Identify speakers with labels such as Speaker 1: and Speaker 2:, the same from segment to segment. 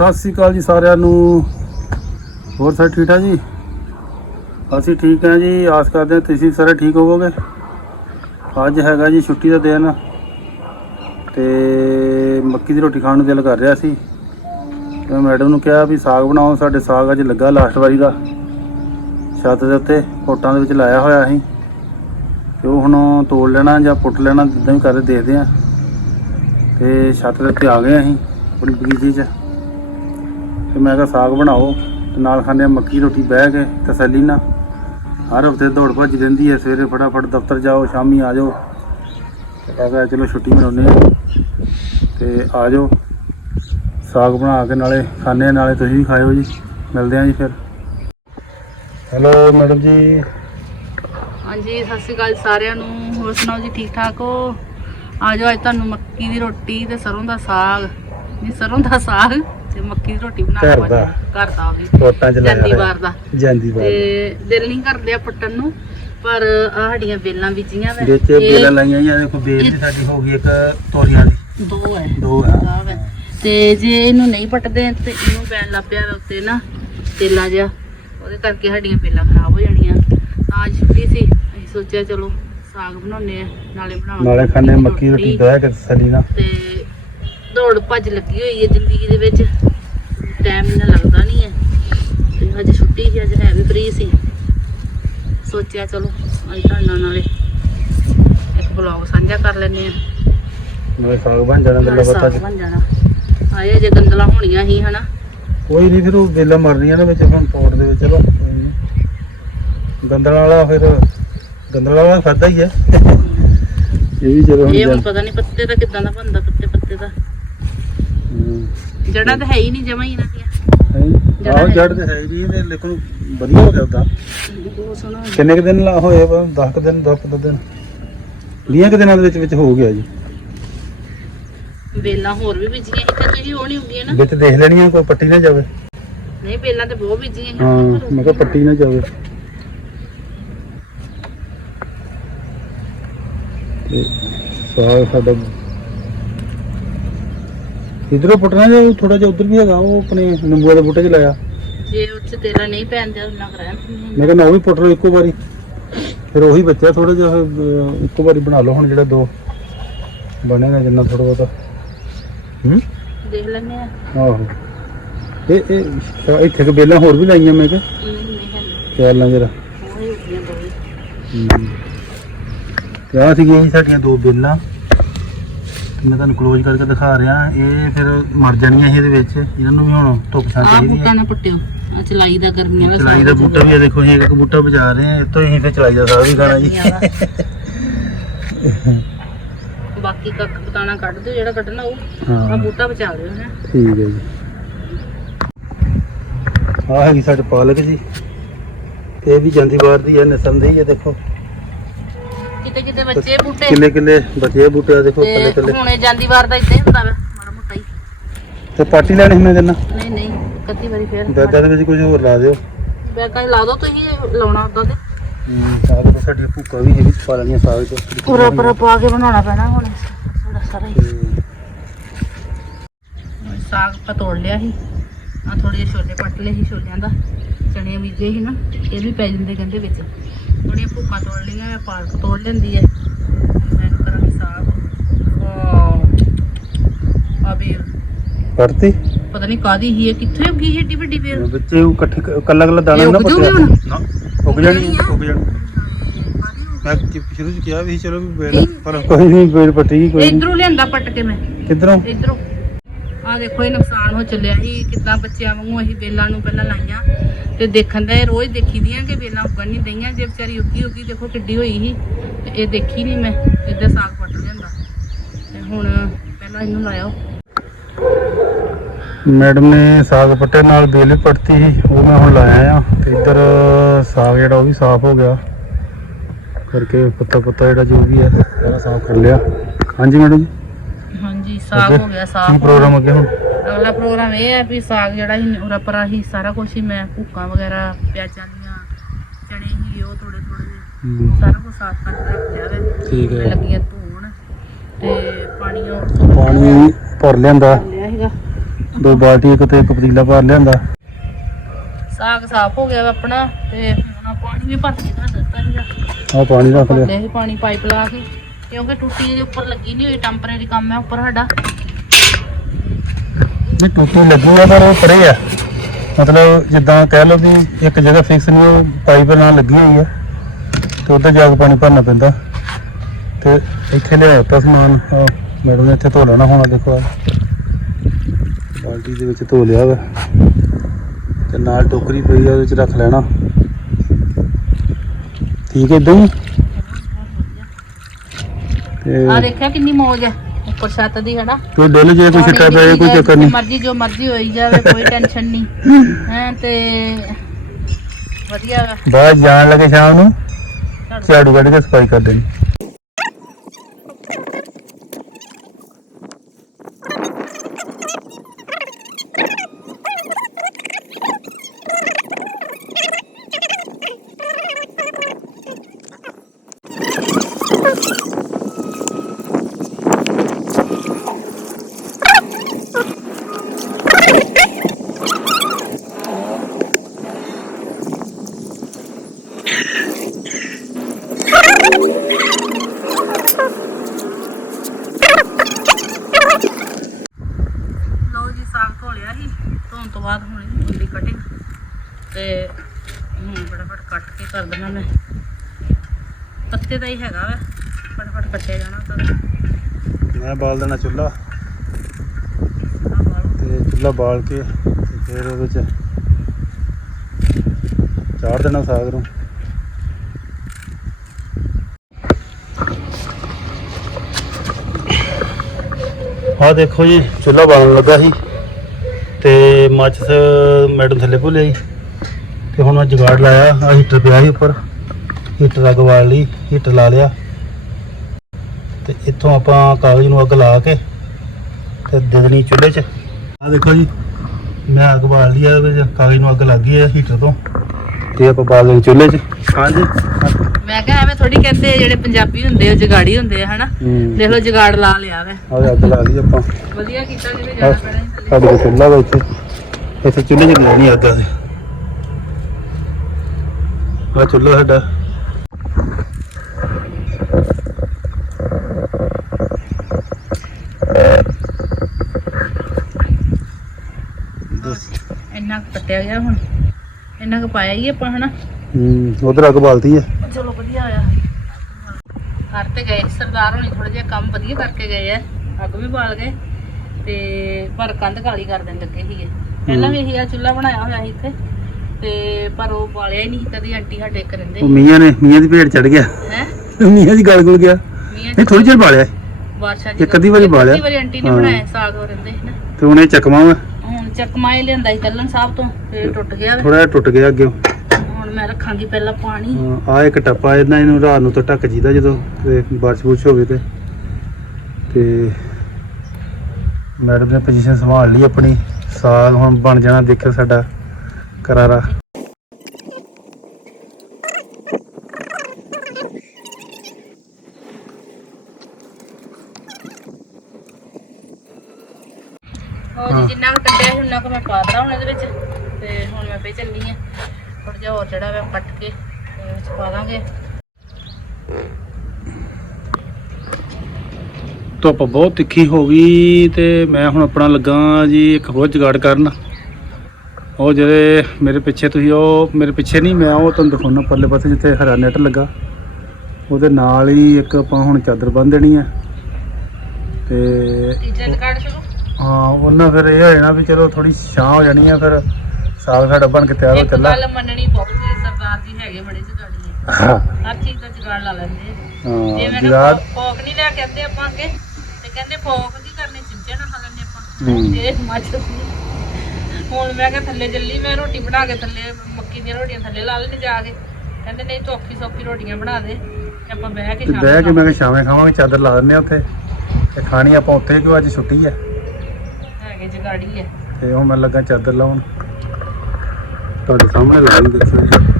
Speaker 1: ਸਤਿ ਸ੍ਰੀ ਅਕਾਲ ਜੀ ਸਾਰਿਆਂ ਨੂੰ। ਹੋਰ ਸਾਰੇ ਠੀਕ ਠਾਕ ਜੀ? ਅਸੀਂ ਠੀਕ ਹਾਂ ਜੀ, ਆਸ ਕਰਦੇ ਹਾਂ ਤੁਸੀਂ ਸਾਰੇ ਠੀਕ ਹੋਵੋਗੇ। ਅੱਜ ਹੈਗਾ ਜੀ ਛੁੱਟੀ ਦਾ ਦਿਨ ਤੇ ਮੱਕੀ ਦੀ ਰੋਟੀ ਖਾਣ ਨੂੰ ਦਿਲ ਕਰ ਰਿਹਾ ਸੀ। ਤੇ ਮੈਂ ਮੈਡਮ ਨੂੰ ਕਿਹਾ ਵੀ ਸਾਗ ਬਣਾਓ, ਸਾਡੇ ਸਾਗ ਅੱਜ ਲੱਗਾ ਲਾਸਟ ਵਾਰੀ ਦਾ। ਛੱਤ ਦੇ ਉੱਤੇ ਕੋਟਾਂ ਦੇ ਵਿੱਚ ਲਾਇਆ ਹੋਇਆ ਸੀ। ਤੇ ਉਹ ਹੁਣ ਤੋੜ ਲੈਣਾ ਜਾਂ ਪੁੱਟ ਲੈਣਾ, ਜਿੱਦਾਂ ਵੀ ਕਰਦੇ ਦੇਖਦੇ ਆ ਤੇ ਛੱਤ ਦੇ ਉੱਤੇ ਆ ਗਏ ਅਸੀਂ ਆਪਣੀ ਬਗੀਚੀ 'ਚ। ਤੇ ਮੈਂ ਕਿਹਾ, ਸਾਗ ਬਣਾਓ ਤੇ ਨਾਲ ਖਾਂਦੇ ਆ ਮੱਕੀ ਦੀ ਰੋਟੀ ਬਹਿ ਕੇ ਤਸੱਲੀ ਨਾਲ। ਹਰ ਹਫ਼ਤੇ ਦੌੜ ਭੱਜ ਰਹਿੰਦੀ ਹੈ, ਸਵੇਰੇ ਫਟਾਫਟ ਦਫ਼ਤਰ ਜਾਓ, ਸ਼ਾਮੀ ਆ ਜਾਓ। ਤੇ ਮੈਂ ਕਿਹਾ, ਚਲੋ ਛੁੱਟੀ ਮਨਾਉਂਦੇ ਆ ਤੇ ਆ ਜਾਓ। ਸਾਗ ਬਣਾ ਕੇ ਨਾਲੇ ਖਾਂਦੇ ਆ ਨਾਲੇ ਤੁਸੀਂ ਵੀ ਖਾਇਓ ਜੀ। ਮਿਲਦੇ ਆ ਜੀ ਫਿਰ। ਹੈਲੋ ਮੈਡਮ ਜੀ।
Speaker 2: ਹਾਂਜੀ, ਸਤਿ ਸ਼੍ਰੀ ਅਕਾਲ ਸਾਰਿਆਂ ਨੂੰ। ਹੋਰ ਸੁਣਾਓ ਜੀ, ਠੀਕ ਠਾਕ ਹੋ? ਆ ਜਾਓ, ਅੱਜ ਤੁਹਾਨੂੰ ਮੱਕੀ ਦੀ ਰੋਟੀ ਤੇ ਸਰੋਂ ਦਾ ਸਾਗ। ਨਹੀਂ, ਸਰੋਂ ਦਾ ਸਾਗ। ਤੇ ਮੱਕੀ ਦੀ ਰੋਟੀ ਬਣਾ
Speaker 1: ਘਰ ਦਾ।
Speaker 2: ਘਰ ਦਾ ਵੀ।
Speaker 1: ਕੋਟਾਂ 'ਚ
Speaker 2: ਜਾਂਦੀ ਵਾਰ ਦਾ।
Speaker 1: ਜਾਂਦੀ ਵਾਰ
Speaker 2: ਤੇ ਦਿਲ ਨਹੀਂ ਕਰਦੇ ਆ ਪੱਟਣ ਨੂੰ ਪਰ ਆ ਸਾਡੀਆਂ ਬੇਲਾਂ ਬੀਜੀਆਂ ਵਾ।
Speaker 1: ਵਿੱਚ
Speaker 2: ਇਹ
Speaker 1: ਬੇਲਾਂ ਲਾਈਆਂ ਜਾਂ ਦੇਖੋ ਬੇਲ ਵੀ ਸਾਡੀ ਹੋ ਗਈ ਇੱਕ ਤੋਰੀਆਂ ਦੀ।
Speaker 2: ਦੋ ਹੈ।
Speaker 1: ਦੋ ਹੈ।
Speaker 2: ਆਹ ਵਾ। ਤੇ ਜੇ ਇਹਨੂੰ ਨਹੀਂ ਪੱਟਦੇ ਤੇ ਇਹਨੂੰ ਪੈਣ ਲੱਗ ਪਿਆ ਵਾ ਉੱਤੇ ਨਾ ਤੇਲਾ ਜਿਹਾ। ਉਹਦੇ ਕਰਕੇ ਸਾਡੀਆਂ ਬੇਲਾਂ ਖਰਾਬ ਹੋ ਜਾਣੀਆਂ। ਤਾਂ ਅੱਜ ਛੁੱਟੀ ਸੀ। ਅਸੀਂ ਸੋਚਿਆ ਚਲੋ ਸਾਗ ਬਣਾਉਨੇ ਆ ਨਾਲੇ ਬਣਾਵਾਂਗੇ
Speaker 1: ਨਾਲੇ ਖਾਂਦੇ ਆ ਮੱਕੀ ਦੀ ਰੋਟੀ ਬਹਿ ਕੇ
Speaker 2: ਤੇ ਦੌੜ ਭੱਜ ਲੱਗੀ ਹੋਈ ਹੈ ਜ਼ਿੰਦਗੀ ਦੇ ਵਿੱਚ। ਟਾਈਮ ਇਹਨਾਂ ਲੱਗਦਾ ਨਹੀਂ ਹੈ। ਤੇ ਅੱਜ ਛੁੱਟੀ ਸੀ ਅੱਜ ਹੈ ਵੀ ਫ੍ਰੀ ਸੀ। ਸੋਚਿਆ ਚਲੋ ਅੱਜ ਤੁਹਾਡੇ ਨਾਲ ਇੱਕ ਬਲੌਗ ਸਾਂਝਾ ਕਰ ਲੈਂਦੇ ਆ
Speaker 1: ਨਾਲੇ ਸਾਗ ਬਣ ਜਾਣਾ ਗੱਲਾਂ ਬਾਤਾਂ ਚ।
Speaker 2: ਬਣ ਜਾਣਾ। ਆਏ ਜੇ ਗੰਦਲਾ ਹੋਣੀਆਂ ਹੀ ਹਨਾ?
Speaker 1: ਕੋਈ ਨਹੀਂ ਫਿਰ ਉਹ ਬੇਲਾਂ ਮਰਨੀਆਂ ਨੇ ਵਿੱਚ ਹੁਣ ਤੋੜ ਦੇ ਵਿੱਚ ਚਲੋ ਨੀ। ਗੰਦਲਾਂ ਵਾਲਾ ਫਿਰ ਗੰਦਲਾਂ ਵਾਲਾ ਖਾਦਾ ਹੀ ਹੈ। ਇਹ ਵੀ ਚਲੋ
Speaker 2: ਇਹ ਹੁਣ ਪਤਾ ਨਹੀਂ ਪੱਤੇ ਦਾ ਕਿਦਾਂ ਦਾ ਬਣਦਾ ਪੱਤੇ ਪੱਤੇ ਦਾ। ਜੜਾਂ ਤਾਂ ਹੈ ਹੀ ਨਹੀਂ ਜਮਾ ਹੀ ਇਹਨਾਂ ਦੀਆਂ।
Speaker 1: ਹੈ ਆਹ ਜੜ ਤੇ ਹੈ ਹੀ ਨਹੀਂ ਤੇ ਲੇਕਿਨ ਵਧੀਆ ਹੋ ਗਿਆ ਉਦਾਂ
Speaker 2: ਬਹੁਤ ਸੋਹਣਾ।
Speaker 1: ਕਿੰਨੇ ਕੁ ਦਿਨ ਲਾ ਹੋਏ 10 ਕੁ ਦਿਨ 10 ਦਿਨ। 20 ਕੁ ਦਿਨਾਂ ਦੇ ਵਿੱਚ ਵਿੱਚ ਹੋ ਗਿਆ ਜੀ।
Speaker 2: ਬੇਲਾਂ ਹੋਰ ਵੀ ਬੀਜੀਆਂ ਸੀ ਤੇ ਤੁਸੀਂ ਉਹ ਨਹੀਂ ਹੁੰਦੀਆਂ ਨਾ।
Speaker 1: ਵਿੱਚ ਦੇਖ ਲੈਣੀਆਂ ਕੋਈ ਪੱਟੀ ਨਾ ਜਾਵੇ।
Speaker 2: ਨਹੀਂ ਬੇਲਾਂ ਤੇ ਬਹੁਤ ਬੀਜੀਆਂ ਸੀ
Speaker 1: ਹਾਂ ਮੈਂ ਕਿਹਾ ਪੱਟੀ ਨਾ ਜਾਵੇ। ਤੇ ਸਾਗ ਸਾਡਾ ਇਧਰੋਂ ਪੁੱਟਣਾ ਜਾਂ ਥੋੜਾ ਜਿਹਾ ਉਧਰ ਵੀ ਹੈਗਾ ਉਹ ਆਪਣੇ ਨਿੰਬੂਆਂ ਦੇ ਬੂਟੇ 'ਚ ਲਾਇਆ।
Speaker 2: ਜੇ ਉੱਚ ਤੇਰਾ ਨਹੀਂ ਪੈਂਦਾ ਉਹਨਾਂ ਕਰਾਂ
Speaker 1: ਮੈਂ ਕਹਿੰਦਾ ਉਹ ਵੀ ਪੁੱਟ ਲਓ ਇੱਕੋ ਵਾਰੀ। ਫਿਰ ਉਹੀ ਬੱਚਿਆ ਥੋੜਾ ਜਿਹਾ ਅਹ, ਇੱਕੋ ਵਾਰੀ ਬਣਾ ਲਓ ਹੁਣ ਜਿਹੜਾ ਦੋ ਬਣੇਗਾ ਜਿੰਨਾ ਥੋੜਾ ਬਹੁਤਾ। ਹੂੰ?
Speaker 2: ਦੇਖ ਲੈਨੇ ਆ।
Speaker 1: ਆਹੋ। ਇਹ ਇਹ ਸ਼ਾ- ਇੱਥੇ ਕਿ ਬੇਲਾਂ ਹੋਰ ਵੀ ਲਾਈਆਂ ਮੈਂ ਕਿਹਾ।
Speaker 2: ਨਹੀਂ ਨਹੀਂ ਹੈ।
Speaker 1: ਚੱਲਾਂ ਜਰਾ।
Speaker 2: ਉਹ ਹੀ ਉੱਗੀਆਂ ਦੋਵੇਂ
Speaker 1: ਤੇ ਆਹ ਸੀਗੀਆਂ ਜੀ ਸਾਡੀਆਂ ਦੋ ਬੇਲਾਂ। ਮੈਂ ਤੁਹਾਨੂੰ ਕਲੋਜ਼ ਕਰਕੇ ਦਿਖਾ ਰਿਹਾ ਇਹ ਫਿਰ ਮਰ ਜਾਣੀਆਂ ਇਹਦੇ ਵਿੱਚ ਇਹਨਾਂ ਨੂੰ ਵੀ ਹੁਣ ਧੁੱਪ ਛਾਂ ਚਾਹੀਦੀ
Speaker 2: ਬੂਟਾ
Speaker 1: ਹੈ
Speaker 2: ਨਾ ਪੱਟਿਓ ਆ ਚਲਾਈ ਦਾ ਗਰਮੀਆਂ ਦਾ
Speaker 1: ਚਲਾਈ ਦਾ ਬੂਟਾ ਵੀ ਦੇਖੋ ਜੀ ਇੱਕ ਬੂਟਾ ਬਚਾ ਰਹੇ ਆ ਇਹ ਤੋਂ ਹੀ ਫਿਰ ਚਲਾਈ ਦਾ ਸਾਰਾ ਵੀ ਗਾਣਾ ਜੀ।
Speaker 2: ਬਾਕੀ ਕੱਖ ਪਤਾਣਾ ਕੱਢ ਦਿਓ ਜਿਹੜਾ ਕੱਢਣਾ ਉਹ ਆ ਬੂਟਾ ਬਚਾ ਲਿਓ ਹੈ
Speaker 1: ਠੀਕ ਹੈ ਜੀ। ਆਹ ਹੈਗੀ ਸਾਡੇ ਪਾਲਕ ਜੀ ਤੇ ਇਹ ਵੀ ਜਾਂਦੀ ਬਾਹਰ ਦੀ ਹੈ ਨਸਲ ਦੀ ਹੈ ਦੇਖੋ।
Speaker 2: ਕਿਤੇ ਕਿਤੇ ਬੱਚੇ ਬੂਟੇ।
Speaker 1: ਕਿੱਲੇ ਕਿੱਲੇ ਬਚੇ ਆ ਬੂਟੇ ਆ ਦੇਖੋ ਕੱਲੇ
Speaker 2: ਤੇ
Speaker 1: ਕੱਲੇ
Speaker 2: ਹੁਣੇ ਜਾਂਦੀ ਵਾਰ ਦਾ ਇਦਾਂ ਹੀ ਹੁੰਦਾ ਵਾ ਮਾੜਾ ਮੋਟਾ ਹੀ।
Speaker 1: ਤੇ ਪਾਰਟੀ ਲੈਣੀ ਮੈਂ ਦਿੰਦਾ
Speaker 2: ਨਹੀਂ ਨਹੀਂ ਕੱਤੀ ਵਾਰੀ ਫੇਰ।
Speaker 1: ਬੈਗਾਂ ਦੇ ਵਿੱਚ ਕੁਝ ਹੋਰ ਲਾ ਦਿਓ।
Speaker 2: ਬੈਕਾਂ 'ਚ ਲਾ ਦੋ ਤੁਸੀਂ ਲਾਉਣਾ ਉਦਾਂ ਤੇ।
Speaker 1: ਸਾਗ ਤੋਂ ਸਾਡੀਆਂ ਭੁੱਕਾਂ ਵੀ ਹੈਗੀ ਪਾ ਲੈਣੀਆਂ ਸਾਗ ਚ
Speaker 2: ਪੂਰਾ ਪੂਰਾ ਪਾ ਕੇ ਬਣਾਉਣਾ ਪੈਣਾ ਹੁਣ। ਸਾਡਾ ਸਾਰਾ ਹੀ।
Speaker 1: ਤੇ
Speaker 2: ਸਾਗ ਆਪਾਂ ਤੋੜ ਲਿਆ ਸੀ। ਆ ਥੋੜੇ ਜਿਹੇ ਛੋਲੇ ਪੱਟ ਲਏ ਸੀ ਛੋਲਿਆਂ ਦਾ। ਚਣੇ ਬੀਜੇ ਸੀ ਨਾ ਇਹ ਵੀ ਪੈ ਜਾਂਦੇ ਕਹਿੰਦੇ ਵਿੱਚ। ਥੋੜੀਆਂ ਭੁੱਕਾਂ ਤੋੜ ਲਈਆਂ ਪਾਲਕ ਤੋੜ ਲੈਂਦੀ ਹੈ। ਮੈਂ ਕਰਾਂਗੀ ਸਾਗ। ਆ ਵੀ
Speaker 1: ਕਰਤੀ
Speaker 2: ਪਤਾ ਨਹੀਂ ਕਾਦੀ ਹੀ ਹੈ ਕਿੱਥੇ ਉੱਗੀ ਏਡੀ ਵੱਡੀ ਫੇਰ
Speaker 1: ਬੱਚੇ ਉਹ ਇਕੱਠੇ ਕੱਲਾ ਕੱਲਾ ਦਾਣਾ ਨਾ
Speaker 2: ਹੁਣ?
Speaker 1: ਨਾ ਉੱਗ ਜਾਣੀ ਹੈ, ਉੱਗ ਜਾਣੀ। ਮੈਂ ਕਿ- ਸ਼ੁਰੂ ਚ ਕਿਹਾ ਵੀ ਚਲੋ ਵੀ ਬੇਲ। ਪਰ ਕੋਈ ਨਹੀਂ ਬੇਲ ਪੱਟੀ ਕੋਈ।
Speaker 2: ਇਧਰੋਂ ਲਿਆਂਦਾ ਪੱਟ ਕੇ ਮੈਂ।
Speaker 1: ਕਿੱਧਰੋਂ?
Speaker 2: ਇਧਰੋਂ। ਆ ਦੇਖੋ, ਇਹ ਨੁਕਸਾਨ ਹੋ ਚੱਲਿਆ ਸੀ ਕਿੱਦਾਂ ਬੱਚਿਆਂ ਵਾਂਗੂ ਅਸੀਂ ਬੇਲਾਂ ਨੂੰ ਪਹਿਲਾਂ ਲਾਈਆਂ ਤੇ ਦੇਖਣ ਦਾ ਰੋਜ਼ ਦੇਖੀ ਦੀਆਂ ਕਿ ਬੇਲਾਂ ਉੱਗਣ ਨਹੀਂ ਦਈਆਂ, ਜੇ ਵਿਚਾਰੀ ਉੱਗੀ ਉੱਗੀ ਦੇਖੋ ਕਿੱਡੀ ਹੋਈ ਸੀ। ਤੇ ਇਹ ਦੇਖੀ ਨਹੀਂ ਮੈਂ, ਇੱਧਰ ਸਾਗ ਪੱਟ ਲਿਆਂਦਾ। ਤੇ ਹੁਣ ਪਹਿਲਾਂ ਇਹਨੂੰ ਲਾਇਓ।
Speaker 1: ਮੈਡਮ ਨੇ ਸਾਗ ਪੱਟੇ ਨਾਲ ਬੇਲ ਪੱਟਤੀ ਉਹ ਮੈਂ ਹੁਣ ਲਾਇਆ ਆ। ਤੇ ਇੱਧਰ ਸਾਗ ਜਿਹੜਾ ਉਹ ਵੀ ਸਾਫ਼ ਹੋ ਗਿਆ। ਕਰਕੇ ਪੱਤਾ ਪੱਤਾ ਜਿਹੜਾ ਜੋ ਵੀ ਹੈ, ਸਾਰਾ ਸਾਫ਼ ਕਰ ਲਿਆ। ਹਾਂਜੀ ਮੈਡਮ ਜੀ।
Speaker 2: ਹਾਂਜੀ ਸਾਗ
Speaker 1: ਅੱਗੇ
Speaker 2: ਹੋ ਗਿਆ
Speaker 1: ਕੀ
Speaker 2: ਸਾਗ
Speaker 1: ਪ੍ਰੋਗਰਾਮ ਅੱਗੇ ਹੁਣ?
Speaker 2: ਅਗਲਾ ਪ੍ਰੋਗਰਾਮ ਇਹ ਹੈ ਵੀ ਸਾਗ ਜਿਹੜਾ ਹੀ ਉਰਾ ਪਰਾ ਹੀ ਸਾਰਾ ਕੁਝ ਹੀ ਮੈਂ ਭੁੱਕਾਂ ਵਗੈਰਾ ਪਿਆਜ਼ਾਂ ਦੀਆਂ ਚਣੇ ਹੀ ਉਹ ਥੋੜੇ ਥੋੜੇ ਸਾਰਾ ਕੁਝ ਸਾਫ਼ ਕਰਕੇ ਰੱਖ ਲਿਆ ਵੇ।
Speaker 1: ਠੀਕ ਹੈ।
Speaker 2: ਲੱਗੀਆਂ ਧੋਣ ਤੇ ਪਾਣੀ ਉਹ
Speaker 1: ਪਾਣੀ ਭਰ ਲਿਆਂਦਾ।
Speaker 2: ਲਿਆ ਹੈਗਾ
Speaker 1: ਦੋ ਬਾਲਟੀ ਇੱਕ ਤੇ ਇੱਕ ਪਤੀਲਾ ਭਰ ਲਿਆਂਦਾ।
Speaker 2: ਸਾਗ ਸਾਫ਼ ਹੋ ਗਿਆ ਵਾ ਆਪਣਾ ਤੇ ਹੁਣ ਆਹ ਪਾਣੀ ਵੀ ਭਰ ਕੇ ਧਰ ਦਿੱਤਾ ਸੀਗਾ।
Speaker 1: ਆ ਪਾਣੀ ਰੱਖ ਲਿਆ।
Speaker 2: ਪਾਣੀ ਪਾਈਪ ਲਾ ਕੇ। ਕਿਉਂਕਿ ਟੂਟੀ ਦੇ ਉੱਪਰ ਲੱਗੀ ਨਹੀਂ ਹੋਈ ਟੈਂਪਰੇਰੀ ਕੰਮ ਹੈ ਉੱਪਰ ਸਾਡਾ।
Speaker 1: ਇਹ ਟੂਟੀ ਲੱਗੀ ਆ, ਪਰ ਉਹ ਪਰੇ ਆ। ਮਤਲਬ ਜਿੱਦਾਂ ਕਹਿ ਲਓ ਵੀ ਇੱਕ ਜਗ੍ਹਾ ਫਿਕਸ ਨਹੀਂ ਉਹ ਪਾਈਪ ਨਾਲ ਲੱਗੀ ਹੋਈ ਆ, ਤੇ ਉੱਧਰ ਜਾ ਕੇ ਪਾਣੀ ਭਰਨਾ ਪੈਂਦਾ। ਤੇ ਇੱਥੇ ਲਿਆਇਆ ਤਾਂ ਸਮਾਨ ਮੈਡਮ ਨੇ ਇੱਥੇ ਧੋ ਲੈਣਾ ਹੁਣ, ਦੇਖੋ ਬਾਲਟੀ ਦੇ ਵਿੱਚ ਧੋ ਲਿਆ ਵਾ। ਤੇ ਨਾਲ ਟੋਕਰੀ ਪਈ ਆ, ਉਹਦੇ ਵਿੱਚ ਰੱਖ ਲੈਣਾ। ਠੀਕ ਹੈ ਇਦਾਂ ਹੀ? ਤੇ
Speaker 2: ਆ ਦੇਖਿਆ ਕਿੰਨੀ ਮੌਜ ਹੈ ਉੱਪਰ ਛੱਤ ਦੀ ਹਨਾ?
Speaker 1: ਕੋਈ ਡਿੱਲ ਜੇ ਕੋਈ ਸਿੱਟਾ ਪੈ ਜਾਏ ਕੋਈ ਚੱਕਰ
Speaker 2: ਜਿੱਥੇ
Speaker 1: ਨਹੀਂ
Speaker 2: ਮਰਜ਼ੀ ਜੋ ਮਰਜ਼ੀ ਹੋਈ ਜਾਵੇ ਕੋਈ ਟੈਨਸ਼ਨ ਨਹੀਂ। ਹੈ ਤੇ ਵਧੀਆ
Speaker 1: ਬਾਹਰ ਜਾਣ ਲੱਗੇ ਸ਼ਾਮ ਨੂੰ
Speaker 2: ਝਾੜੂ।
Speaker 1: ਕੱਢ ਕੇ ਸਫ਼ਾਈ ਕਰ ਦੇਣੀ
Speaker 2: ਲਓ ਜੀ ਸਾਗ ਧੋ ਲਿਆ ਸੀ ਧੋਣ ਤੋਂ ਬਾਅਦ ਹੁਣ ਇਹਦੀ ਮੁੰਡੀ ਕਟਿੰਗ ਤੇ ਹੁਣ ਫਟਾਫਟ ਦੇਣਾ ਮੈਂ ਪੱਤੇ ਦਾ ਹੀ ਹੈਗਾ ਵਾ। ਫਟਾਫਟ ਕੱਟਿਆ ਜਾਣਾ ਤਾਂ
Speaker 1: ਮੈਂ ਬਾਲ ਦੇਣਾ ਚੁੱਲਾ। ਤੇ ਚੁੱਲਾ ਬਾਲ ਕੇ ਤੇ ਫਿਰ ਉਹਦੇ ਚ ਚਾੜ ਦੇਣਾ ਸਾਗ ਨੂੰ। ਆਹ ਦੇਖੋ ਜੀ ਚੁੱਲਾ ਬਾਲਣ ਲੱਗਾ ਸੀ। ਤੇ ਮਾਚਸ ਮੈਡਮ ਥੱਲੇ ਭੁੱਲਿਆ ਸੀ ਤੇ ਹੁਣ ਮੈਂ ਜੁਗਾੜ ਲਾਇਆ ਆ ਹੀਟਰ ਪਿਆ ਸੀ ਉੱਪਰ। ਹੀਟਰ ਅੱਗ ਬਾਲ ਲਈ ਹੀਟਰ ਲਾ ਲਿਆ। ਤੇ ਇੱਥੋਂ ਆਪਾਂ ਕਾਗਜ਼ ਨੂੰ ਅੱਗ ਲਾ ਕੇ ਤੇ ਦੇਣੀ ਚੁੱਲ੍ਹੇ 'ਚ। ਆ ਦੇਖੋ ਜੀ ਮੈਂ ਅੱਗ ਬਾਲ ਲਈ ਆ ਵਿੱਚ ਕਾਗਜ਼ ਨੂੰ ਅੱਗ ਲੱਗ ਗਈ ਹੈ ਹੀਟਰ ਤੋਂ। ਤੇ ਆਪਾਂ ਬਾਲ ਦੇਣੀ ਚੁੱਲ੍ਹੇ 'ਚ। ਹਾਂਜੀ।
Speaker 2: ਮੈਂ ਕਿਹਾ ਐਵੇਂ ਥੋੜੀ ਕਹਿੰਦੇ ਆ ਜਿਹੜੇ ਪੰਜਾਬੀ ਹੁੰਦੇ ਆ ਜਗਾੜੀ ਹੁੰਦੇ ਆ ਹਨਾ? ਦੇਖ ਲਓ ਜਗਾੜ ਲਾ ਲਿਆ ਵੇ।
Speaker 1: ਆ ਅੱਗ ਲਾ ਲਈ ਆਪਾਂ।
Speaker 2: ਵਧੀਆ ਕੀਤਾ ਜਿਹਦੇ
Speaker 1: ਆਹ
Speaker 2: ਜਾਣਾ ਪੈਣਾ।
Speaker 1: ਸਾਡੇ ਚੁੱਲ੍ਹਾ ਵਾ ਇੱਥੇ। ਇੱਥੇ ਚੁੱਲ੍ਹੇ 'ਚ ਲਾਉਣੀ ਅੱਗ ਆ ਆ ਚੁੱਲ੍ਹਾ ਸਾਡਾ।
Speaker 2: ਇੰਨਾ ਕੁ ਗਿਆ ਹੁਣ। ਇੰਨਾ ਕੁ ਪਾਇਆ ਹੀ ਆਪਾਂ ਹਨਾ?
Speaker 1: ਹੂੰ ਉਧਰ ਅੱਗ ਬਾਲਦੀ ਹੈ
Speaker 2: ਚਲੋ ਵਧੀਆ ਹੋਇਆ ਘਰ ਤੇ ਗਏ ਸਰਦਾਰ ਹੋਣੀ ਥੋੜਾ ਜਿਹਾ ਕੰਮ ਵਧੀਆ ਕਰਕੇ ਗਏ ਆ। ਅੱਗ ਵੀ ਬਾਲ ਗਏ। ਤੇ ਪਰ ਕੰਧ ਕਾਲੀ ਕਰ ਦੇਣ ਲੱਗੇ ਸੀਗੇ। ਪਹਿਲਾਂ ਵੀ ਇਹੀ ਆ ਚੁੱਲ੍ਹਾ ਬਣਾਇਆ ਹੋਇਆ ਸੀ ਇੱਥੇ। ਤੇ ਪਰ ਉਹ ਬਾਲਿਆ ਹੀ ਨਹੀਂ ਕਦੀ ਆਂਟੀ ਸਾਡੇ ਇੱਕ ਰਹਿੰਦੇ
Speaker 1: ਉਹ ਮੀਆਂ ਨੇ ਮੀਆਂ ਦੀ ਭੇਡ ਚੜ ਗਿਆ।
Speaker 2: ਹੈ?
Speaker 1: ਮੀਆਂ ਦੀ ਗਲ ਗੁਲ ਗਿਆ।
Speaker 2: ਮੀਆਂ
Speaker 1: ਨਹੀਂ ਥੋੜੀ ਚਿਰ ਬਾਲਿਆ
Speaker 2: ਬਾਦਸ਼ਾਹ
Speaker 1: ਇੱਕ ਅੱਧੀ ਵਾਰੀ ਬਾਲਿਆ।
Speaker 2: ਇੱਕ ਅੱਧੀ ਵਾਰੀ ਆਂਟੀ ਨੇ
Speaker 1: ਹਾਂ।
Speaker 2: ਬਣਾਇਆ ਸਾਗ ਹੋ ਰਹਿੰਦੇ ਸੀ ਨਾ।
Speaker 1: ਤੇ ਹੁਣ ਇਹ ਚੱਕਵਾ ਵਾ।
Speaker 2: ਹੁਣ ਚੱਕਮਾ ਹੀ ਲਿਆਂਦਾ ਸੀ ਤੱਲਣ ਸਾਹਿਬ ਤੋਂ ਤੇ ਟੁੱਟ ਗਿਆ ਵਾ।
Speaker 1: ਥੋੜਾ ਜਿਹਾ ਟੁੱਟ ਗਿਆ ਅੱਗੇ।
Speaker 2: ਹੁਣ ਮੈਂ ਰੱਖਾਂਗੀ ਪਹਿਲਾਂ ਪਾਣੀ।
Speaker 1: ਆ ਇੱਕ ਟੱਪਾ ਇਹਨਾਂ ਇਹਨੂੰ ਰਾਤ ਨੂੰ ਤਾਂ ਢੱਕ ਜੀਦਾ ਜਦੋਂ ਤੇ ਬਾਰਿਸ਼ ਬੁਰਸ਼ ਹੋਵੇ ਤੇ। ਤੇ ਮੈਡਮ ਨੇ ਪੋਜੀਸ਼ਨ ਸੰਭਾਲ ਲਈ ਆਪਣੀ। ਸਾਗ ਹੁਣ ਬਣ ਜਾਣਾ ਦੇਖਿਓ ਸਾਡਾ। ਕਰਾਰਾ।
Speaker 2: ਉਹ ਜੀ ਜਿੰਨਾ ਕੁ ਕੱਟਿਆ ਸੀ ਉਹਨਾਂ ਕੁ ਮੈਂ ਪਾਤਾ ਹੁਣ ਇਹਦੇ ਵਿੱਚ। ਤੇ ਹੁਣ ਮੈਂ ਪੇ ਚੱਲੀ ਆ। ਥੋੜਾ ਜਿਹਾ ਹੋਰ ਜਿਹੜਾ ਵਾ ਕੱਟ ਕੇ ਤੇ ਵਿੱਚ ਪਾ ਦਾਂਗੇ।
Speaker 1: ਧੁੱਪ ਬਹੁਤ ਤਿੱਖੀ ਹੋ ਗਈ ਤੇ ਮੈਂ ਹੁਣ ਆਪਣਾ ਲੱਗਾ ਜੀ ਇੱਕ ਹੋਰ ਜੁਗਾੜ ਕਰਨ। ਉਹ ਜਿਹੜੇ ਮੇਰੇ ਪਿੱਛੇ ਤੁਸੀਂ ਉਹ ਮੇਰੇ ਪਿੱਛੇ ਨਹੀਂ ਮੈਂ ਉਹ ਤੁਹਾਨੂੰ ਦਿਖਾਉਣਾ ਪਰਲੇ ਪਾਸੇ ਜਿੱਥੇ ਹਰਾ ਨੈਟ ਲੱਗਾ। ਉਹਦੇ ਨਾਲ ਹੀ ਇੱਕ ਆਪਾਂ ਹੁਣ ਚਾਦਰ ਬੰਨ ਦੇਣੀ ਆ। ਤੇ ਹਾਂ ਉਹਨਾਂ ਫਿਰ ਇਹ ਹੋ ਜਾਣਾ ਵੀ ਚਲੋ ਥੋੜੀ ਛਾਂ ਹੋ ਜਾਣੀ ਆ ਫਿਰ ਸਾਗ ਸਾਡਾ ਬਣ ਕੇ ਤਿਆਰ ਹੋ ਚੱਲਾ।
Speaker 2: ਗੱਲ ਮੰਨਣੀ ਪਊਗੀ ਸਰਦਾਰ ਜੀ ਹੈਗੇ ਬੜੇ ਜਗਾੜੀ ਆ
Speaker 1: ਹਾਂ।
Speaker 2: ਹਰ ਚੀਜ਼ ਦਾ ਜਗਾੜ ਲਾ ਲੈਂਦੇ ਆ। ਜੇ ਮੈਂ
Speaker 1: ਜੁਗਾੜ
Speaker 2: ਫੋਕ ਨਹੀਂ ਲੈ ਕੇ ਆਂਦੇ ਆਪਾਂ ਅੱਗੇ ਤੇ ਕਹਿੰਦੇ ਫੋਕ ਕੀ ਕਰਨੇ ਚਿਮਚੇ ਨਾਲ ਖਾ ਲੈਂਦੇ ਆਪਾਂ। ਮਾਚਸ ਨਹੀਂ। ਹੁਣ ਮੈਂ ਕਿਹਾ ਥੱਲੇ ਚੱਲੀ ਮੈਂ ਰੋਟੀ ਬਣਾ ਕੇ ਥੱਲੇ ਮੱਕੀ ਦੀਆਂ ਰੋਟੀਆਂ ਥੱਲੇ ਲਾ ਲੈਣੇ ਜਾ ਕੇ। ਕਹਿੰਦੇ ਨਹੀਂ ਚੌਖੀ ਸੌਖੀ ਰੋਟੀਆਂ ਬਣਾ ਦੇ ਤੇ ਆਪਾਂ ਬਹਿ ਕੇ
Speaker 1: ਤੇ
Speaker 2: ਸ਼ਾਮ
Speaker 1: ਬਹਿ ਕੇ ਮੈਂ ਕਿਹਾ ਸ਼ਾਮੇ ਖਾਵਾਂਗੇ ਚਾਦਰ ਲਾ ਦਿੰਦੇ ਆ ਉੱਥੇ। ਤੇ ਖਾਣੀ ਆਪਾਂ ਉੱਥੇ ਕਿਉਂ ਅੱਜ ਛੁੱਟੀ ਆ।
Speaker 2: ਹੈਗੇ ਜਗਾੜੀ ਹੈ
Speaker 1: ਤੇ ਹੁਣ ਮੈਂ ਲੱਗਾ ਚਾਦਰ ਲਾਉਣ। ਤੁਹਾਡੇ ਸਾਹਮਣੇ ਲਾਈ ਦੇਖੋ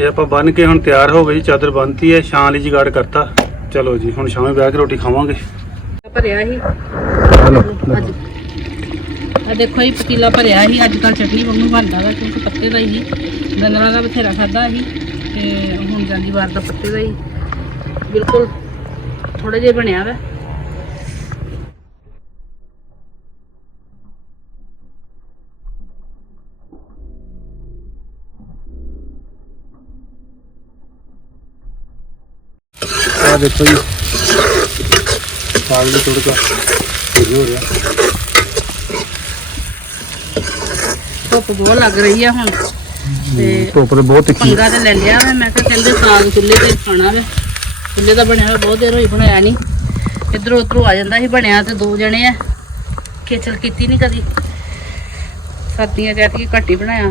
Speaker 1: ਇਹ ਆਪਾਂ ਬੰਨ ਕੇ ਹੁਣ ਤਿਆਰ ਹੋ ਗਈ ਚਾਦਰ ਬੰਨਤੀ ਹੈ ਛਾਂ ਲਈ ਜੁਗਾੜ ਕਰਤਾ। ਚਲੋ ਜੀ ਹੁਣ ਸ਼ਾਮੇ ਬਹਿ ਕੇ ਰੋਟੀ ਖਾਵਾਂਗੇ।
Speaker 2: ਭਰਿਆ ਸੀ
Speaker 1: ਹਲੋ
Speaker 2: ਅੱਜ ਆ ਦੇਖੋ ਇਹ ਪਤੀਲਾ ਭਰਿਆ ਸੀ ਅੱਜ ਕੱਲ ਚਟਨੀ ਵਾਂਗੂ ਬਣਦਾ ਵਾ ਕਿਉਂਕਿ ਪੱਤੇ ਦਾ ਹੀ। ਡੰਗਰਾਂ ਦਾ ਬਥੇਰਾ ਖਾਦਾ ਸੀ ਤੇ ਹੁਣ ਜਾਂਦੀ ਵਾਰ ਦਾ ਪੱਤੇ ਦਾ ਹੀ। ਬਿਲਕੁਲ ਥੋੜਾ ਜਿਹਾ ਬਣਿਆ ਵਾ।
Speaker 1: ਆ ਦੇਖੋ ਜੀ। ਸਾਗ ਦੀ ਤੁੜਕਾ ਹੋ ਰਿਹਾ।
Speaker 2: ਧੁੱਪ ਬਹੁਤ ਲੱਗ ਰਹੀ ਆ ਹੁਣ। ਤੇ
Speaker 1: ਧੁੱਪ ਤੇ ਬਹੁਤ ਤਿੱਖੀ।
Speaker 2: ਪੰਗਾ ਤੇ ਲੈ ਲਿਆ ਵਾ। ਮੈਂ ਕਿਹਾ ਕਹਿੰਦੇ ਸਾਗ ਚੁੱਲ੍ਹੇ ਤੇ ਖਾਣਾ ਵਾ। ਚੁੱਲ੍ਹੇ ਦਾ ਬਣਿਆ ਹੋਇਆ ਬਹੁਤ ਦੇਰ ਹੋਈ ਬਣਾਇਆ ਨਹੀਂ ਇਧਰੋਂ ਉਧਰੋਂ ਆ ਜਾਂਦਾ ਸੀ ਬਣਿਆ ਤੇ ਦੋ ਜਣੇ ਆ। ਖੇਚਲ ਕੀਤੀ ਨਹੀਂ ਕਦੀ। ਸਰਦੀਆਂ ਘੱਟ ਹੀ ਬਣਾਇਆ।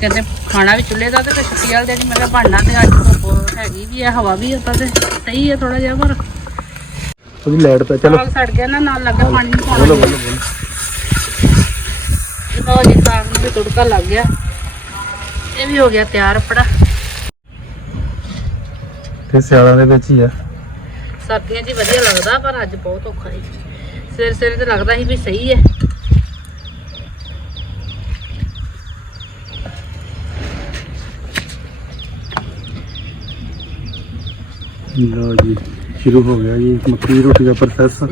Speaker 2: ਕਹਿੰਦੇ ਖਾਣਾ ਵੀ ਚੁੱਲ੍ਹੇ ਦਾ ਤੇ ਛੁੱਟੀ ਵਾਲੇ ਦਿਨ ਹੀ ਮੈਂ ਕਿਹਾ ਬਣਨਾ ਤੇ ਅੱਜ ਧੁੱਪ ਹੈਗੀ ਵੀ ਆ ਹਵਾ ਵੀ ਉੱਤਾ ਤੇ ਸਹੀ ਹੈ ਥੋੜਾ ਜਿਹਾ ਪਰ।
Speaker 1: ਉਹਦੀ ਲਾਈਟ ਪੈ ਚਲੋ।
Speaker 2: ਸਾਗ ਸੜ ਗਿਆ ਨਾ ਨਾਲ ਲੱਗਾ ਪਾਣੀ ਨਹੀਂ ਪਾਉਣਾ
Speaker 1: ਬੋਲੋ ਬੋਲੋ
Speaker 2: ਲਓ ਜੀ ਸਾਗ ਨੂੰ ਵੀ ਤੜਕਾ ਲੱਗ ਗਿਆ। ਇਹ ਵੀ ਹੋ ਗਿਆ ਤਿਆਰ ਆਪਣਾ
Speaker 1: ਤੇ ਸਿਆਲਾਂ ਦੇ ਵਿੱਚ ਹੀ ਆ।
Speaker 2: ਸਰਦੀਆਂ 'ਚ ਹੀ ਵਧੀਆ ਲੱਗਦਾ ਪਰ ਅੱਜ ਬਹੁਤ ਔਖਾ ਸੀ ਸਵੇਰੇ ਸਵੇਰੇ ਤੇ ਲੱਗਦਾ ਸੀ ਵੀ ਸਹੀ ਹੈ।
Speaker 1: ਲਓ ਜੀ, ਸ਼ੁਰੂ ਹੋ ਗਿਆ ਜੀ, ਮੱਕੀ ਦੀ ਰੋਟੀ ਦਾ ਪ੍ਰੋਸੈਸ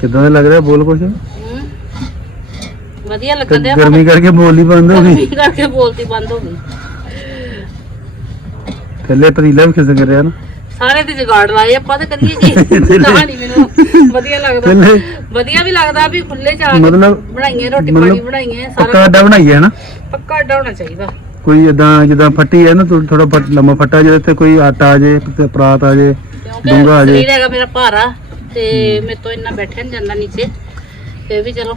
Speaker 1: ਕਿਦਾਂ ਦਾ ਲੱਗ ਰਿਹਾ ਬੋਲ ਕੁਛ?
Speaker 2: ਵਧੀਆ
Speaker 1: ਤੇ
Speaker 2: ਲੱਗਦਾ ਹੈ
Speaker 1: ਗਰਮੀ ਕਰਕੇ ਬੋਲ ਬੰਦ ਹੋ ਗਈ।
Speaker 2: ਕਰਕੇ ਬੋਲਤੀ ਬੰਦ ਹੋ ਗਈ।
Speaker 1: ਥੱਲੇ ਪਤੀਲਾ ਵੀ ਖਿਸਕ ਰਿਹਾ ਨਾ।
Speaker 2: ਸਾਰੇ ਤੇ ਜਗਾੜ ਲਾਏ ਆਪਾਂ ਤਾਂ ਕਰੀਏ ਕੀ? ਤਾਂ ਨਹੀਂ ਮੈਨੂੰ। ਵਧੀਆ ਲੱਗਦਾ।
Speaker 1: ਥੱਲੇ।
Speaker 2: ਵਧੀਆ ਵੀ ਲੱਗਦਾ ਵੀ ਖੁੱਲੇ ਚ ਆ ਕੇ
Speaker 1: ਮਤਲਬ
Speaker 2: ਬਣਾਈਏ ਰੋਟੀ
Speaker 1: ਮਤਲਬ
Speaker 2: ਪਾਣੀ ਬਣਾਈਏ
Speaker 1: ਪੱਕਾ
Speaker 2: ਸਾਰਾ
Speaker 1: ਅੱਡਾ ਬਣਾਈਏ ਨਾ
Speaker 2: ਪੱਕਾ ਅੱਡਾ ਹੋਣਾ ਚਾਹੀਦਾ।
Speaker 1: ਕੋਈ ਇਦਾਂ ਜਿੱਦਾਂ ਫੱਟੀ ਹੈ ਨਾ ਥੋੜਾ ਲੰਮਾ ਫੱਟਾ ਜਿਹਦੇ ਤੇ ਕੋਈ ਆਟਾ ਆ ਜੇ ਤੇ ਪਰਾਤ ਆ ਜੇ ਡੂੰਘਾ ਆ ਜੇ।
Speaker 2: ਸਰੀਰ ਹੈਗਾ ਮੇਰਾ ਭਾਰਾ ਤੇ ਮੇਰੇ ਤੋਂ ਇੰਨਾ ਬੈਠਿਆ ਨਹੀਂ ਜਾਂਦਾ ਨੀਚੇ। ਤੇ ਵੀ ਚਲੋ।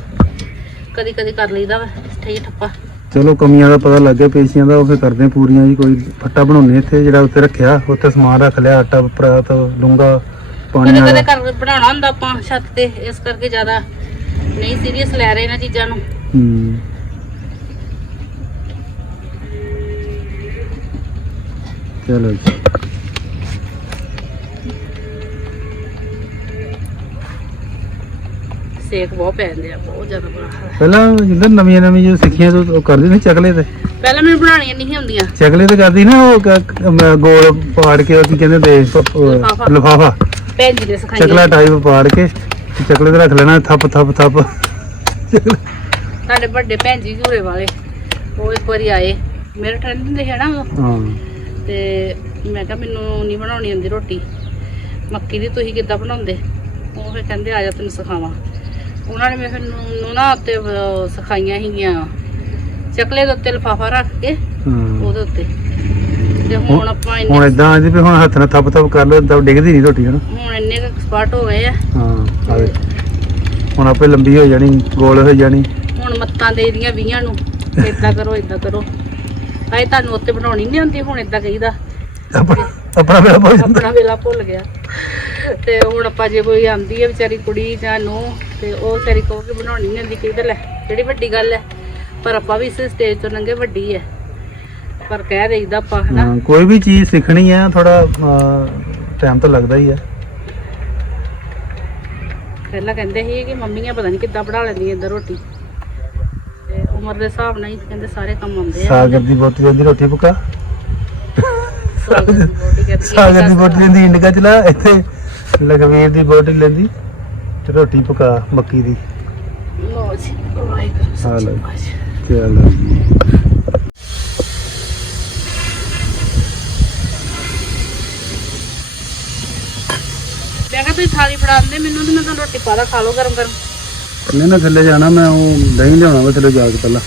Speaker 2: ਕਦੀ ਕਦੀ ਕਰ ਲਈਦਾ ਵਾ ਠਈ ਠੱਪਾ।
Speaker 1: ਚਲੋ ਕਮੀਆਂ ਦਾ ਪਤਾ ਲੱਗ ਗਿਆ ਪੇਸ਼ੀਆਂ ਦਾ ਉਹ ਫੇ ਕਰਦੇ ਹਾਂ ਪੂਰੀਆਂ ਜੀ ਕੋਈ ਫੱਟਾ ਬਣਾਉਣੇ ਇੱਥੇ ਜਿਹੜਾ ਉੱਤੇ ਰੱਖਿਆ ਉੱਥੇ ਸਮਾਨ ਰੱਖ ਲਿਆ ਆਟਾ ਪਰਾਤ ਡੂੰਗਾ ਪਾਣੀ
Speaker 2: ਕਦੇ
Speaker 1: ਵਾਲਾ।
Speaker 2: ਕਦੇ ਕਰ ਬਣਾਉਣਾ ਹੁੰਦਾ ਆਪਾਂ ਛੱਤ ਤੇ ਇਸ ਕਰਕੇ ਜ਼ਿਆਦਾ ਨਹੀਂ ਸੀਰੀਅਸ ਲੈ ਰਹੇ ਇਹਨਾਂ ਚੀਜ਼ਾਂ ਨੂੰ।
Speaker 1: ਹੂੰ। ਚਲੋ ਜੀ।
Speaker 2: ਸੇਕ ਬਹੁਤ ਪੈਂਦੇ ਆ ਬਹੁਤ ਜ਼ਿਆਦਾ ਬੁਰਾ ਹਾਲ ਹੈ।
Speaker 1: ਪਹਿਲਾਂ ਜਿੱਦਾਂ ਨਵੀਆਂ ਨਵੀਆਂ ਜੋ ਸਿੱਖੀਆਂ ਤੋਂ ਉਹ ਕਰਦੀ ਸੀ ਚਕਲੇ ਤੇ।
Speaker 2: ਪਹਿਲਾਂ ਮੈਨੂੰ ਬਣਾਉਣੀਆਂ ਨਹੀਂ ਸੀ ਹੁੰਦੀਆਂ।
Speaker 1: ਚਕਲੇ ਤੇ ਕਰਦੀ ਨਾ ਉਹ ਕ- ਕ- ਮ- ਗੋਲ ਪਾੜ ਕੇ ਉਹ ਕੀ ਕਹਿੰਦੇ ਦੇ
Speaker 2: ਲਿਫਾਫਾ।
Speaker 1: ਲਫਾਫਾ।
Speaker 2: ਭੈਣ ਜੀ ਨੇ
Speaker 1: ਚਕਲਾ
Speaker 2: ਸਿਖਾਈਆਂ
Speaker 1: ਟਾਈਪ ਪਾੜ ਕੇ ਤੇ ਚਕਲੇ ਤੇ ਰੱਖ ਲੈਣਾ ਥੱਪ ਥੱਪ ਥੱਪ।
Speaker 2: ਸਾਡੇ ਵੱਡੇ ਭੈਣ ਜੀ ਘੂਰੇ ਵਾਲੇ ਉਹ ਇੱਕ ਵਾਰੀ ਆਏ। ਮੇਰੇ ਠੰਡ ਹੁੰਦੇ ਹੈ ਨਾ ਉਦੋਂ।
Speaker 1: ਹਾਂ।
Speaker 2: ਤੇ ਮੈਂ ਕਿਹਾ ਮੈਨੂੰ ਨਹੀਂ ਬਣਾਉਣੀ ਆਉਂਦੀ ਰੋਟੀ। ਮੱਕੀ ਦੀ ਤੁਸੀਂ ਕਿੱਦਾਂ ਬਣਾਉਂਦੇ? ਉਹ ਫਿਰ ਕਹਿੰਦੇ ਆ ਜਾ ਤੈਨੂੰ ਸਿਖਾਵਾਂ। ਉਹਨਾਂ ਨੇ ਮੈਨੂੰ ਨਾ ਉੱਤੇ ਸਿਖਾਈਆਂ ਸੀਗੀਆਂ। ਚਕਲੇ ਦੇ ਉੱਤੇ ਲਿਫਾਫਾ ਰੱਖ ਕੇ ਉਹਦੇ ਉੱਤੇ। ਤੇ ਹੁਣ ਆਪਾਂ
Speaker 1: ਹੁਣ
Speaker 2: ਇੰਨੇ
Speaker 1: ਇਦਾਂ ਆਂਦੀ ਵੀ ਹੁਣ ਹੱਥ ਨਾਲ ਥੱਪ ਥੱਪ ਕਰ ਲਓ ਤਾਂ ਡਿੱਗਦੀ ਨਹੀਂ ਰੋਟੀ ਹਨਾ?
Speaker 2: ਹੁਣ ਇੰਨੇ ਐਕਸਪਰਟ ਹੋ ਗਏ ਆ।
Speaker 1: ਹਾਂ ਆ ਵੇ। ਹੁਣ ਆਪੇ ਲੰਬੀ ਹੋ ਜਾਣੀ ਗੋਲ ਹੋ ਜਾਣੀ।
Speaker 2: ਹੁਣ ਮੱਤਾਂ ਦੇ ਦੀਆਂ 20 ਨੂੰ ਇਦਾਂ ਕਰੋ ਇਦਾਂ ਕਰੋ। ਆਏ ਤੁਹਾਨੂੰ ਉੱਤੇ ਬਣਾਉਣੀ ਨਹੀਂ ਆਉਂਦੀ ਹੁਣ ਇਦਾਂ ਕਹੀਦਾ।
Speaker 1: ਆਪਣਾ ਆਪਣਾ ਵੇਲਾ ਪਹੁੰਚ ਜਾਂਦਾ।
Speaker 2: ਆਪਣਾ ਵੇਲਾ ਭੁੱਲ ਗਿਆ। ਤੇ ਹੁਣ ਆਪਾਂ ਜੇ ਕੋਈ ਆਂਦੀ ਹੈ ਵਿਚਾਰੀ ਕੁੜੀ ਜਾਂ ਨੂੰ ਤੇ ਉਹ ਵਿਚਾਰੀ ਕਹੋ ਕਿ ਬਣਾਉਣੀ ਨਹੀਂ ਆਉਂਦੀ ਕਹਿੰਦੇ ਲੈ ਜਿਹੜੀ ਵੱਡੀ ਗੱਲ ਹੈ ਪਰ ਆਪਾਂ ਵੀ ਇਸ ਸਟੇਜ ਤੋਂ ਲੰਘੇ ਵੱਡੀ ਹੈ ਪਰ ਕਹਿ ਦੇਈਦਾ ਆਪਾਂ ਹਨਾ?
Speaker 1: ਹਾਂ, ਕੋਈ ਵੀ ਚੀਜ਼ ਸਿੱਖਣੀ ਹੈ ਥੋੜਾ ਟਾਈਮ ਤਾਂ ਲੱਗਦਾ ਹੀ ਹੈ
Speaker 2: ਪਹਿਲਾਂ ਕਹਿੰਦੇ ਸੀ ਕਿ ਮੰਮੀਆਂ ਪਤਾ ਨਹੀਂ ਕਿੱਦਾਂ ਬਣਾ ਲੈਂਦੀਆਂ ਇਦਾਂ ਰੋਟੀ। ਤੇ ਉਮਰ ਦੇ ਹਿਸਾਬ ਨਾਲ ਹੀ ਕਹਿੰਦੇ ਸਾਰੇ ਕੰਮ ਆਉਂਦੇ ਆ।
Speaker 1: ਸਾਗਰ ਦੀ ਬੋਟੀ ਦੀ ਰੋਟੀ ਪਕਾ।
Speaker 2: ਸਾਗਰ ਦੀ ਬੋਟੀ
Speaker 1: ਲੈਂਦੀ ਇੰਡਕਾ ਚਲਾ ਇੱਥੇ ਲਖਵੀਰ ਦੀ ਬੋਟੀ ਲੈਂਦੀ ਤੇ ਰੋਟੀ ਪਕਾ ਮੱਕੀ ਦੀ।
Speaker 2: ਲੋ ਜੀ ਵਾਹਿਗੁਰੂ ਸੱਚੀ। ਪਾਤਸ਼ਾਹ।
Speaker 1: ਚਲੋ
Speaker 2: ਮੈਂ ਕਿਹਾ ਤੁਸੀਂ ਥਾਲੀ ਫੜਾ ਦਿੰਦੇ ਮੈਨੂੰ ਤੇ ਮੈਂ ਤੁਹਾਨੂੰ ਰੋਟੀ ਪਾ ਦਾ ਖਾ ਲਓ ਗਰਮ ਗਰਮ
Speaker 1: ਨਹੀਂ ਨਾ ਥੱਲੇ ਜਾਣਾ ਮੈਂ ਉਹ ਦਹੀਂ ਲਿਆਉਣਾ ਵਾ ਥੱਲੇ ਜਾ ਕੇ ਪਹਿਲਾਂ।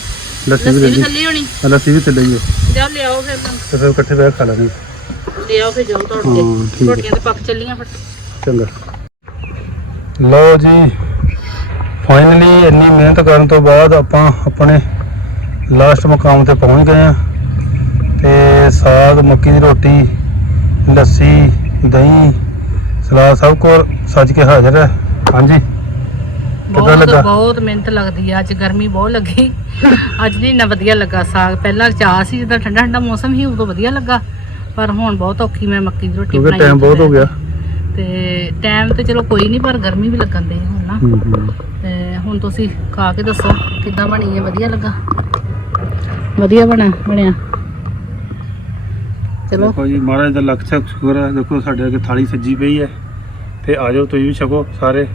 Speaker 1: ਲੱਸੀ ਵੀ
Speaker 2: ਥੱਲੇ ਹੋਣੀ?
Speaker 1: ਲੱਸੀ ਵੀ ਥੱਲੇ ਹੀ ਹੈ
Speaker 2: ਜਾਓ ਲਿਆਓ ਫਿਰ
Speaker 1: ਤੇ ਫਿਰ ਇਕੱਠੇ ਬਹਿ ਕੇ ਖਾ ਲਾਂਗੇ
Speaker 2: ਲਿਆਓ ਫਿਰ ਜਾਓ ਤੋੜ
Speaker 1: ਹਾਂ,
Speaker 2: ਕੇ
Speaker 1: ਠੀਕ ਹੈ।
Speaker 2: ਰੋਟੀਆਂ ਤੇ ਪੱਕ ਚੱਲੀਆਂ ਫਟ
Speaker 1: ਚੰਗਾ। ਲਓ ਜੀ ਫਾਈਨਲੀ ਇੰਨੀ ਮਿਹਨਤ ਕਰਨ ਤੋਂ ਬਾਅਦ ਆਪਾਂ ਆਪਣੇ ਲਾਸਟ ਮੁਕਾਮ ਤੇ ਪਹੁੰਚ ਗਏ ਆ ਤੇ ਸਾਗ ਮੱਕੀ ਦੀ ਰੋਟੀ ਲੱਸੀ ਦਹੀਂ ਸਲਾਦ ਸਭ ਕੁਝ ਸੱਜ ਕੇ ਹਾਜ਼ਰ ਹੈ। ਹਾਂਜੀ।
Speaker 2: ਬਹੁਤ
Speaker 1: ਲੱਗਾ?
Speaker 2: ਬਹੁਤ ਮਿਹਨਤ ਲੱਗਦੀ ਆ ਅੱਜ ਗਰਮੀ ਬਹੁਤ ਲੱਗੀ। ਅੱਜ ਨਹੀਂ ਨਾ ਵਧੀਆ ਲੱਗਾ ਸਾਗ। ਪਹਿਲਾਂ ਚਾਹ ਸੀ ਜਦੋਂ ਠੰਡਾ ਠੰਡਾ ਮੌਸਮ ਸੀ ਉਦੋਂ ਵਧੀਆ ਲੱਗਾ। ਪਰ ਹੁਣ ਬਹੁਤ ਔਖੀ ਮੈਂ ਮੱਕੀ ਦੀ ਰੋਟੀ
Speaker 1: ਕਿਉਂਕਿ
Speaker 2: ਬਣਾਈ
Speaker 1: ਟਾਈਮ ਬਹੁਤ ਹੋ ਗਿਆ।
Speaker 2: ਤੇ ਟਾਈਮ ਤੇ ਚਲੋ ਕੋਈ ਨਹੀਂ ਪਰ ਗਰਮੀ ਵੀ ਲੱਗਣ ਦੇ ਹੁਣ ਨਾ।
Speaker 1: ਹੂੰ ਹੂੰ।
Speaker 2: ਤੇ ਹੁਣ ਤੁਸੀਂ ਖਾ ਕੇ ਦੱਸੋ ਕਿੱਦਾਂ ਬਣੀ ਹੈ ਵਧੀਆ ਲੱਗਾ? ਵਧੀਆ ਬਣਾ ਬਣਿਆ? ਚਲੋ।
Speaker 1: ਦੇਖੋ ਜੀ ਮਹਾਰਾਜ ਦਾ ਲੱਖ ਲੱਖ ਸ਼ੁਕਰ ਹੈ ਦੇਖੋ ਸਾਡੇ ਅੱਗੇ ਥਾਲੀ ਸੱਜੀ ਪਈ ਹੈ। ਤੇ ਆ ਜਾਓ ਤੁਸੀਂ ਵੀ ਛਕੋ ਸਾਰੇ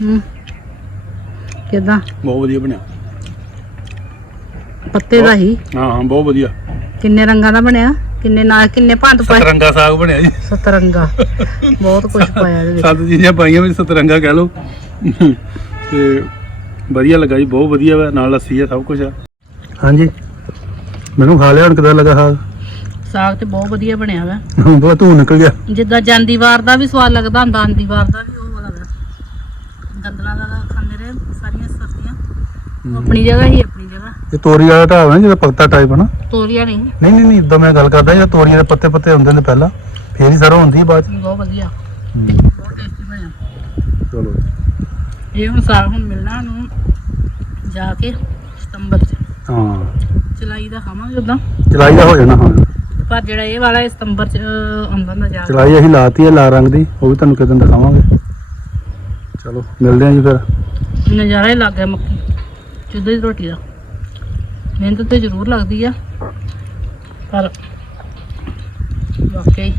Speaker 2: ਹੂੰ ਕਿੱਦਾਂ?
Speaker 1: ਬਹੁਤ ਵਧੀਆ ਬਣਿਆ।
Speaker 2: ਪੱਤੇ ਦਾ ਹੀ?
Speaker 1: ਹਾਂ ਹਾਂ ਬਹੁਤ ਵਧੀਆ।
Speaker 2: ਕਿੰਨੇ ਰੰਗਾਂ ਦਾ ਬਣਿਆ? ਕਿੰਨੇ ਨਾਲ ਕਿੰਨੇ ਭੰਤ ਪਾਏ?
Speaker 1: ਸਤਰੰਗਾ ਸਾਗ ਬਣਿਆ ਜੀ।
Speaker 2: ਸਤਰੰਗਾ। ਬਹੁਤ ਕੁਝ ਪਾਇਆ ਇਹਦੇ ਵਿੱਚ।
Speaker 1: ਸੱਤ ਚੀਜ਼ਾਂ ਪਾਈਆਂ ਵਿੱਚ ਸਤਰੰਗਾ ਕਹਿ ਲਓ। ਤੇ ਵਧੀਆ ਲੱਗਾ ਜੀ ਬਹੁਤ ਵਧੀਆ ਵਾ ਨਾਲ ਲੱਸੀ ਆ ਸਭ ਕੁਝ ਆ। ਹਾਂਜੀ। ਮੈਨੂੰ ਖਾ ਲਿਆ ਹੁਣ ਕਿਦਾਂ ਲੱਗਾ ਸਾਗ?
Speaker 2: ਸਾਗ ਤੇ ਬਹੁਤ ਵਧੀਆ ਬਣਿਆ ਵਾ।
Speaker 1: ਬਹੁਤ ਧੂ ਨਿਕਲ ਗਿਆ।
Speaker 2: ਜਿੱਦਾਂ ਜਾਂਦੀ ਵਾਰ ਦਾ ਵੀ ਸਵਾਦ ਲੱਗਦਾ ਹੁੰਦਾ ਆਂਦੀ ਵਾਰ ਦਾ ਵੀ ਉਹ ਵਾਲਾ ਵਾ। ਗੰਦਲਾਂ ਦਾ ਤਾਂ ਖਾਂਦੇ ਰਹੇ ਸਾਰੀਆਂ ਸਬਜ਼ੀਆਂ ਉਹ ਆਪਣੀ ਜਗ੍ਹਾ ਹੀ ਆਪਣੀ ਜਗ੍ਹਾ।
Speaker 1: ਇਹ ਤੋਰੀ ਵਾਲਾ ਢਾਬ ਹੈ ਜਿਹੜਾ ਪੱਤਾ ਟਾਈਪ ਹੈ ਨਾ?
Speaker 2: ਤੋਰੀਆਂ ਨਹੀਂ
Speaker 1: ਨਹੀਂ ਨਹੀਂ ਨਹੀਂ ਇਦਾਂ ਮੈਂ ਗੱਲ ਕਰਦਾ ਜਿਹੜਾ ਤੋਰੀਆਂ ਦੇ ਪੱਤੇ ਪੱਤੇ ਹੁੰਦੇ ਨੇ ਪਹਿਲਾਂ ਫੇਰ ਹੀ ਸਰੋਂ ਹੁੰਦੀ ਹੈ ਬਾਅਦ ਚ।
Speaker 2: ਬਹੁਤ ਵਧੀਆ। ਬਹੁਤ ਟੇਸਟੀ ਬਣਿਆ।
Speaker 1: ਚਲੋ।
Speaker 2: ਇਹ ਹੁਣ ਸਾਗ ਹੁਣ ਮਿਲਣਾ ਨੂੰ ਜਾ ਕੇ ਸਤੰਬਰ ਚ।
Speaker 1: ਹਾਂ।
Speaker 2: ਚਲਾਈ ਦਾ ਖਾਵਾਂਗੇ ਉਦਾਂ
Speaker 1: ਚਲਾਈ ਦਾ ਹੋ ਜਾਣਾ ਹਾਂ।
Speaker 2: ਪਰ ਜਿਹੜਾ ਇਹ ਵਾਲਾ ਇਹ ਸਤੰਬਰ ਚ ਅਹ, ਆਉਂਦਾ ਨਾ ਜਾ ਕੇ।
Speaker 1: ਚਲਾਈ ਅਸੀਂ ਲਾਤੀ ਹੈ ਲਾਲ ਰੰਗ ਦੀ ਉਹ ਵੀ ਤੁਹਾਨੂੰ ਕਿਦਾਂ ਦਿਖਾਵਾਂਗੇ। ਚਲੋ ਮਿਲਦੇ ਹਾਂ ਜੀ ਫਿਰ।
Speaker 2: ਨਜ਼ਾਰਾ ਹੀ ਲੱਗ ਗਿਆ ਮੱਕੀ। ਚੁੱਲ੍ਹੇ ਦੀ ਰੋਟੀ ਦਾ। ਮਿਹਨਤ ਤੇ ਜ਼ਰੂਰ ਲੱਗਦੀ ਆ। ਪਰ ਵਾਕਈ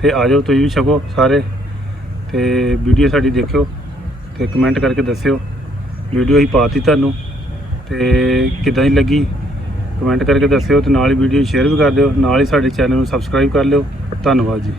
Speaker 1: ਤੇ ਆ ਜਾਓ ਤੁਸੀਂ ਵੀ ਛਕੋ ਸਾਰੇ ਤੇ ਵੀਡੀਓ ਸਾਡੀ ਦੇਖਿਓ ਤੇ ਕਮੈਂਟ ਕਰਕੇ ਦੱਸਿਓ। ਵੀਡੀਓ ਹੀ ਪਾਤੀ ਤੁਹਾਨੂੰ ਤੇ ਕਿਦਾਂ ਦੀ ਲੱਗੀ? ਕਮੈਂਟ ਕਰਕੇ ਦੱਸਿਓ ਤੇ ਨਾਲ ਹੀ ਵੀਡੀਓ ਸ਼ੇਅਰ ਵੀ ਕਰ ਦਿਓ। ਨਾਲ ਹੀ ਸਾਡੇ ਚੈਨਲ ਨੂੰ ਸਬਸਕ੍ਰਾਈਬ ਕਰ ਲਿਓ। ਧੰਨਵਾਦ ਜੀ।